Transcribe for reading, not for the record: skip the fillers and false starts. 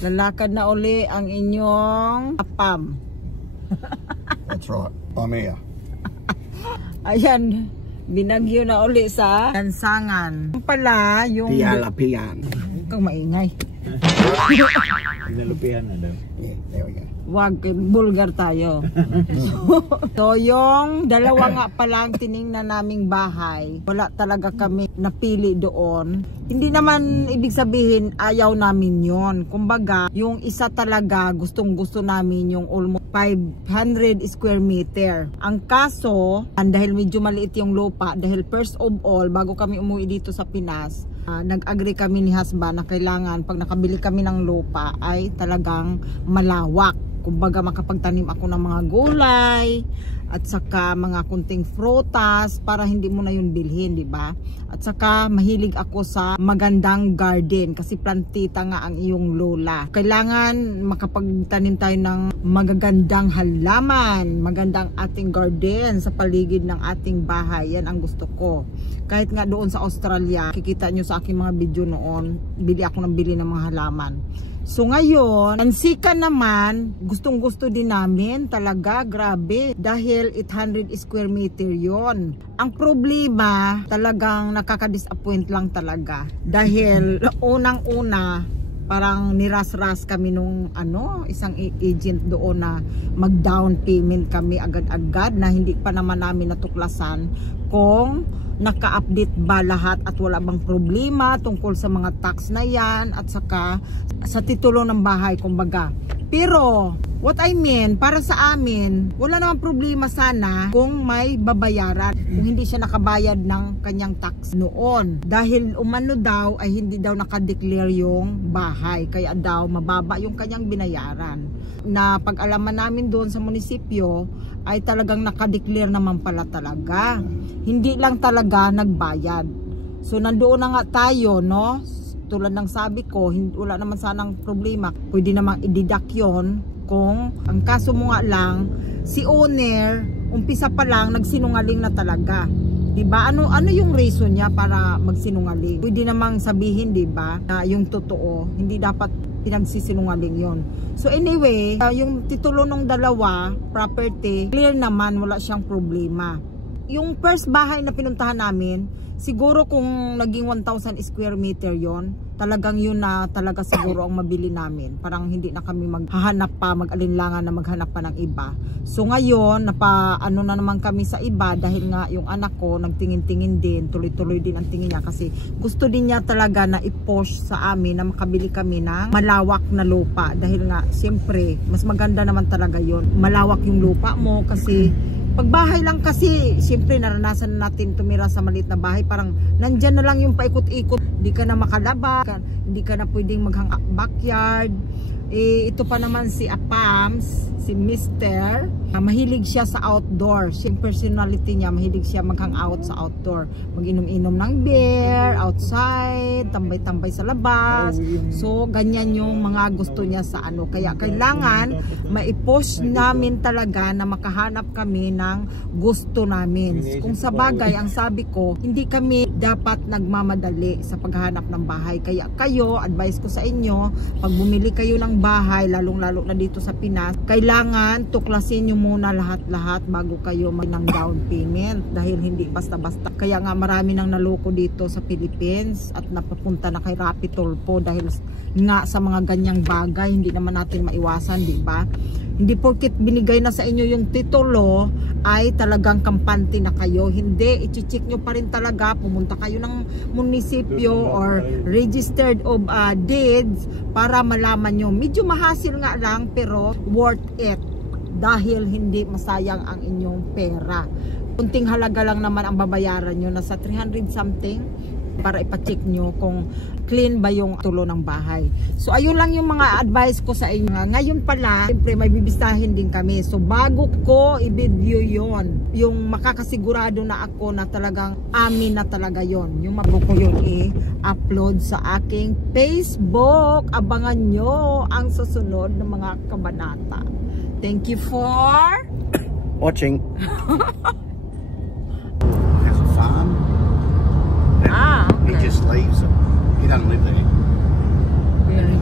Lalakad na uli ang inyong apam. That's right. I'm here. Ayan, binagyo na uli sa Lansangan. Pala yung... Pialapian. Huwag kang maingay. Pinalupihan na daw. Yeah, there we go. Wag, bulgar tayo. So, yung dalawa nga palang tiningnan naming bahay, wala talaga kami napili doon. Hindi naman ibig sabihin ayaw namin yon. Kumbaga, yung isa talaga gustong gusto namin yung almost 500 square meter. Ang kaso, dahil medyo maliit yung lupa, dahil first of all, bago kami umuwi dito sa Pinas, nag-agree kami ni husband na kailangan pag nakabili kami ng lupa ay talagang malawak. Kumbaga makapagtanim ako ng mga gulay at saka mga kunting frutas para hindi mo na yun bilhin, di ba? At saka mahilig ako sa magandang garden kasi plantita nga ang iyong lola. Kailangan makapagtanim tayo ng magagandang halaman, magandang ating garden sa paligid ng ating bahay. Yan ang gusto ko. Kahit nga doon sa Australia, kikita nyo sa aking mga video noon, bili ako ng bili ng mga halaman. So ngayon, Lansikan naman, gustong gusto din namin talaga, grabe, dahil 800 square meter yon. Ang problema, talagang nakaka-disappoint lang talaga. Dahil unang-una, parang niras-ras kami nung isang agent doon na mag-down payment kami agad-agad na hindi pa naman namin natuklasan kung naka-update ba lahat at wala bang problema tungkol sa mga tax na yan at saka sa titulo ng bahay, kumbaga. Pero what I mean, para sa amin, wala namang problema sana kung may babayaran, kung hindi siya nakabayad ng kanyang tax noon. Dahil umano daw ay hindi daw nakadeclare yung bahay, kaya daw mababa yung kanyang binayaran. Na pag-alaman namin doon sa munisipyo ay talagang nakadeclare naman pala talaga. Hindi lang talaga nagbayad. So nandoon na nga tayo, no? Tulad ng sabi ko, wala naman sanang problema. Pwede namang i-deduct yun kung ang kaso mo nga lang, si owner, umpisa pa lang, nagsinungaling na talaga. Diba? Ano yung reason niya para magsinungaling? Pwede namang sabihin, diba, na yung totoo, hindi dapat pinagsisinungaling yon. So anyway, yung titulo ng dalawa, property, clear naman, wala siyang problema. Yung first bahay na pinuntahan namin, siguro kung naging 1,000 square meter yon, talagang yun na talaga siguro ang mabili namin. Parang hindi na kami maghahanap pa, mag-alinlangan na maghanap pa ng iba. So ngayon, ano na naman kami sa iba dahil nga yung anak ko nagtingin-tingin din, tuloy-tuloy din ang tingin niya kasi gusto din niya talaga na i-push sa amin na makabili kami ng malawak na lupa. Dahil nga, siyempre, mas maganda naman talaga yon. Malawak yung lupa mo kasi pagbahay lang kasi, siyempre naranasan natin tumira sa maliit na bahay, parang nandyan na lang yung paikot-ikot, hindi ka na makalaba, hindi ka na pwedeng maghang backyard. Ito pa naman si Apams, si Mr. Mahilig siya sa outdoor. Yung personality niya, mahilig siya maghang out sa outdoor. Mag-inom-inom ng beer, outside, tambay-tambay sa labas. So, ganyan yung mga gusto niya sa Kaya kailangan maipost namin talaga na makahanap kami ng gusto namin. Kung sa bagay, ang sabi ko, hindi kami dapat nagmamadali sa paghahanap ng bahay. Kaya kayo, advice ko sa inyo, pag bumili kayo ng bahay, lalong-lalo na dito sa Pinas, kailangan tuklasin nyo muna lahat-lahat bago kayo ng down payment dahil hindi basta-basta. Kaya nga marami nang naloko dito sa Philippines at napapunta na kay Rapi Tulfo dahil nga sa mga ganyang bagay, hindi naman natin maiwasan, di ba? Hindi porket binigay na sa inyo yung titulo ay talagang kampante na kayo. Hindi, i-check nyo pa rin talaga. Pumunta kayo ng munisipyo or registered of deeds para malaman nyo. Medyo mahasil nga lang pero worth it dahil hindi masayang ang inyong pera. Kunting halaga lang naman ang babayaran nyo, nasa 300 something para ipacheck nyo kung clean ba yung tulo ng bahay. So ayun lang yung mga advice ko sa inyo. Ngayon pala, siyempre may bibistahin din kami. So bago ko i-video yon, yung makakasigurado na ako na talagang amin na talaga yon, yung bago ko yun upload sa aking Facebook. Abangan nyo ang susunod ng mga kabanata. Thank you for watching. Has a farm. Okay. He just leaves it. He doesn't live there. Really?